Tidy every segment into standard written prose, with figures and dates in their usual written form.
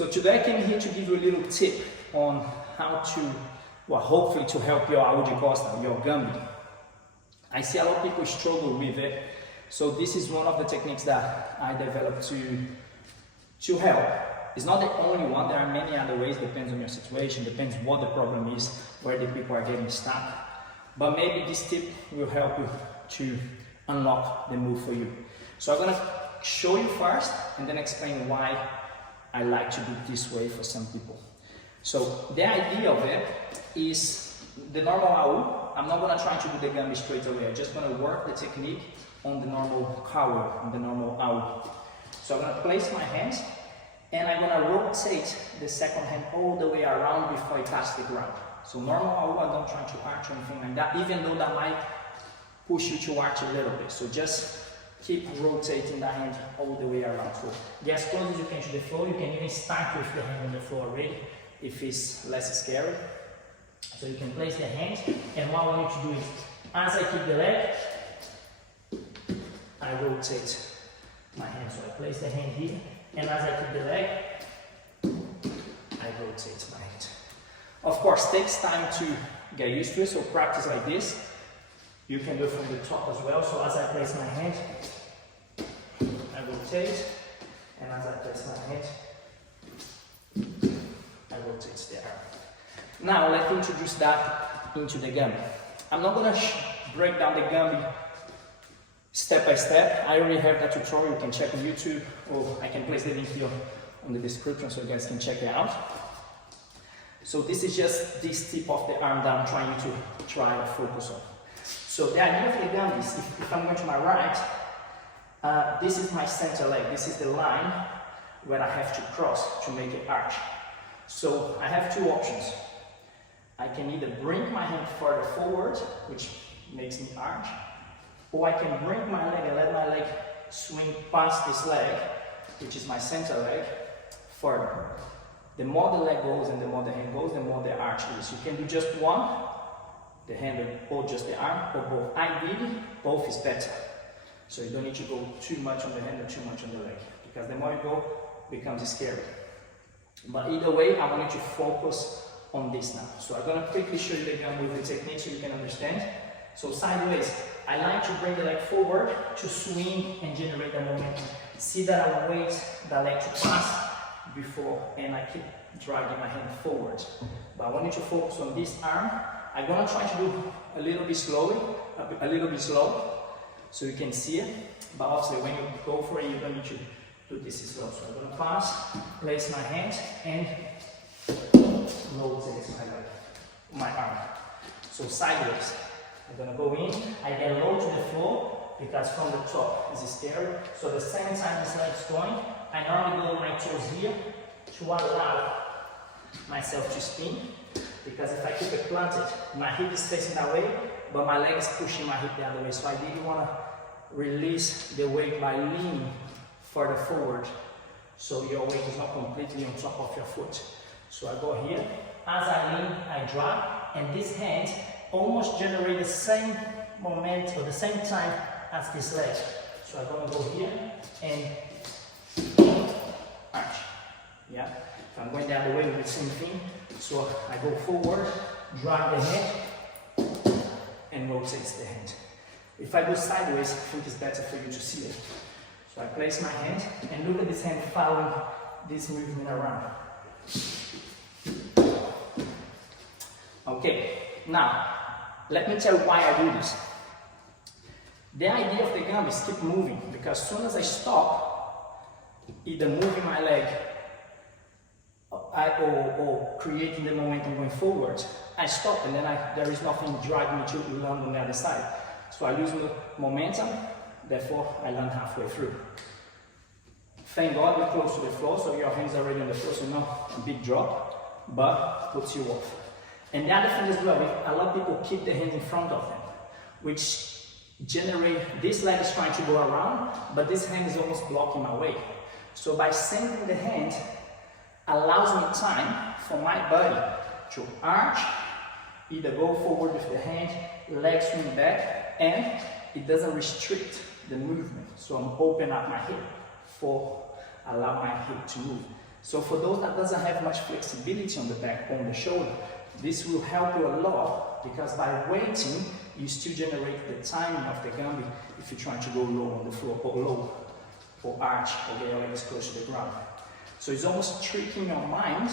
So today I came here to give you a little tip on how to, well, hopefully to help your Aú de Costa, your Gambi. I see a lot of people struggle with it. So this is one of the techniques that I developed to help. It's not the only one, there are many other ways, depends on your situation, depends what the problem is, where the people are getting stuck. But maybe this tip will help you to unlock the move for you. So I'm gonna show you first and then explain why I like to do it this way for some people. So the idea of it is the normal Aú. I'm not gonna try to do the Gambi straight away, I'm just gonna work the technique on the normal Kawa, on the normal Aú. So I'm gonna place my hands and I'm gonna rotate the second hand all the way around before I touch the ground. So normal Aú, I don't try to arch or anything like that, even though that might push you to arch a little bit. So just keep rotating the hand all the way around. So get as close as you can to the floor. You can even start with the hand on the floor already, if it's less scary. So you can place the hand, and what I want you to do is, as I keep the leg, I rotate my hand. So I place the hand here, and as I keep the leg, I rotate my hand. Of course, it takes time to get used to it, so practice like this. You can do it from the top as well. So as I place my hand, I rotate, and as I place my hand, I rotate the arm. Now let's introduce that into the Gambi. I'm not going to break down the Gambi step by step. I already have that tutorial, you can check on YouTube, or I can place the link here on the description so you guys can check it out. So this is just this tip of the arm that I'm trying to focus on. So the idea of the Gambi is, if I'm going to my right, this is my center leg, this is the line where I have to cross to make it arch. So I have two options. I can either bring my hand further forward, which makes me arch, or I can bring my leg and let my leg swing past this leg, which is my center leg, further. The more the leg goes and the more the hand goes, the more the arch is. You can do just one, the hand or just the arm, or both. Ideally, both is better. So you don't need to go too much on the hand or too much on the leg, because the more you go, it becomes scary. But either way, I want you to focus on this now. So I'm going to quickly show you the Gambi with the technique so you can understand. So sideways, I like to bring the leg forward to swing and generate the momentum. See that I wait the leg to pass before, and I keep dragging my hand forward. But I want you to focus on this arm. I'm going to try to do a little bit slowly, a little bit slow, so you can see it. But obviously when you go for it, you don't need to do this slow. So I'm going to pass, place my hand, and rotate my arm. So sideways, I'm going to go in, I get low to the floor, because from the top is scary. So the same time this leg is going, I normally go on my toes here to allow myself to spin, because if I keep it planted, my hip is facing that way, but my leg is pushing my hip the other way. So I really want to release the weight by leaning further forward, so your weight is not completely on top of your foot. So I go here, as I lean, I drag, and this hand almost generates the same moment or the same time as this leg. So I'm going to go here and arch. Yeah. If I'm going the other way, we do the same thing. So I go forward, drag the head, and rotate the hand. If I go sideways, I think it's better for you to see it. So I place my hand and look at this hand following this movement around. Okay, now let me tell you why I do this. The idea of the Gambi is keep moving, because as soon as I stop, either moving my leg or creating the momentum going forward, I stop, and then there is nothing dragging me to land on the other side. So I lose momentum, therefore I land halfway through. Thank God we're close to the floor, so your hands are already on the floor, so not a big drop, but puts you off. And the other thing as well, a lot of people keep their hands in front of them, which this leg is trying to go around, but this hand is almost blocking my way. So by sending the hand, allows me time for my body to arch, either go forward with the hand, leg swing back, and it doesn't restrict the movement. So I'm opening up my hip allow my hip to move. So for those that doesn't have much flexibility on the back or on the shoulder, this will help you a lot, because by waiting, you still generate the timing of the Gumby if you're trying to go low on the floor, or low, or arch, or get your legs close to the ground. So it's almost tricking your mind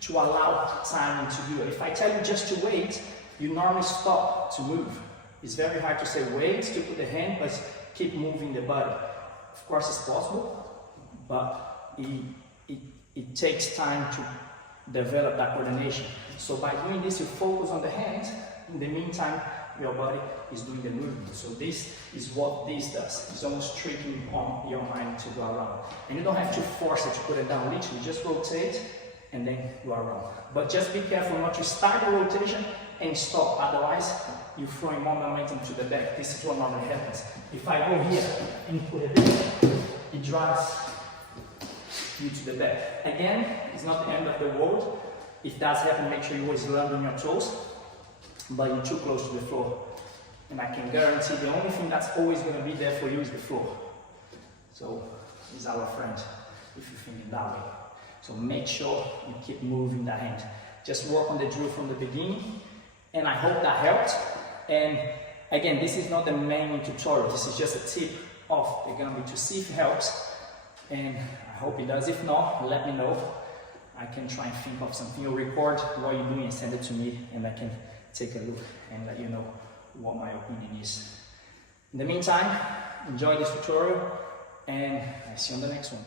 to allow timing to do it. If I tell you just to wait, you normally stop to move. It's very hard to say wait to put the hand, but keep moving the body. Of course it's possible, but it takes time to develop that coordination. So by doing this, you focus on the hand. In the meantime, your body is doing the movement. So this is what this does. It's almost tricking on your mind to go around. And you don't have to force it to put it down. Literally, just rotate and then go around. But just be careful not to start the rotation and stop. Otherwise, you're throwing more momentum to the back. This is what normally happens. If I go here and put it in, it drives you to the back. Again, it's not the end of the world. If it does happen, make sure you always land on your toes, but you're too close to the floor. And I can guarantee the only thing that's always going to be there for you is the floor. So he's our friend, if you think in that way. So make sure you keep moving that hand. Just work on the drill from the beginning, and I hope that helped. And again, this is not the main tutorial. This is just a tip of the Gumby to see if it helps. And I hope it does. If not, let me know. I can try and think of something or record what you're doing and send it to me, and I can take a look and let you know what my opinion is. In the meantime, enjoy this tutorial, and I'll see you on the next one.